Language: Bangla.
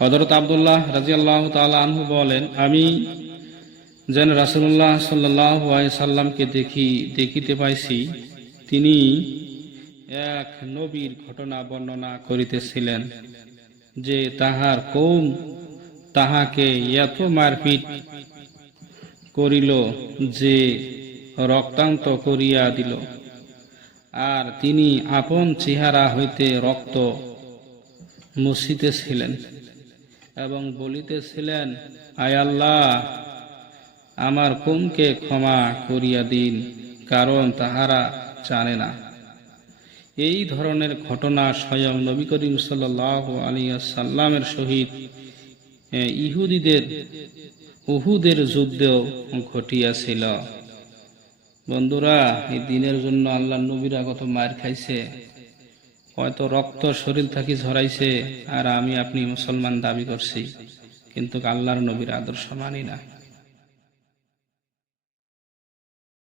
হযরত আব্দুল্লাহ রাদিয়াল্লাহু তাআলা আনহু বলেন, আমি যেন রাসূলুল্লাহ সাল্লাল্লাহু আলাইহি সাল্লামকে দেখিতে পাইছি, তিনি এক নবীর ঘটনা বর্ণনা করিতেছিলেন যে তাহার কওম তাহাকে এত মারপিট করিল যে রক্তান্ত করিয়া দিল, আর তিনি আপন চেহারা হইতে রক্ত মুছিতেছিলেন এবং বলিতেছিলেন, আয় আল্লাহ, আমার কওমকে ক্ষমা করিয়া দিন, কারণ তাহারা জানে না। এই ধরনের ঘটনা স্বয়ং নবী করিম সাল্লাল্লাহু আলাইহি ওয়াসাল্লামের সহিত ইহুদিদের উহুদের যুদ্ধেও ঘটিয়াছিল। বন্ধুরা, এই দিনের জন্য আল্লাহর নবীরা কত মার খাইছে, হয়তো রক্ত শরীর থাকি ঝরাইছে, আর আমি আপনি মুসলমান দাবি করছি, কিন্তু আল্লাহর নবীর আদর্শ মানি না।